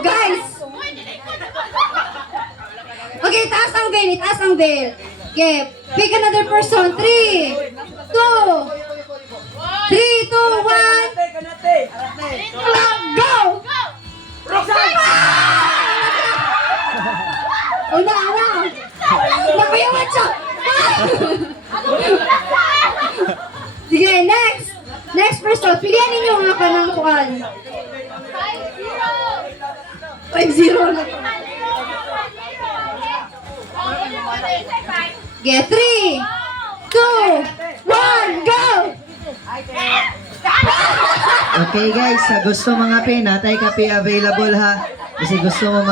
guys. Okay, taas ang bell, itaas ang bell. Okay, pick another person. 3, 2, 3, 2, 1. Go! Una. Nakuyawan siya. Sige, next. Next person. Pilihan ninyo nga pa ng kuwan. 5-0 na. Okay, 3, 2, 1, go! Okay guys, sa gusto mga pen, natay kape available ha. Kasi gusto mo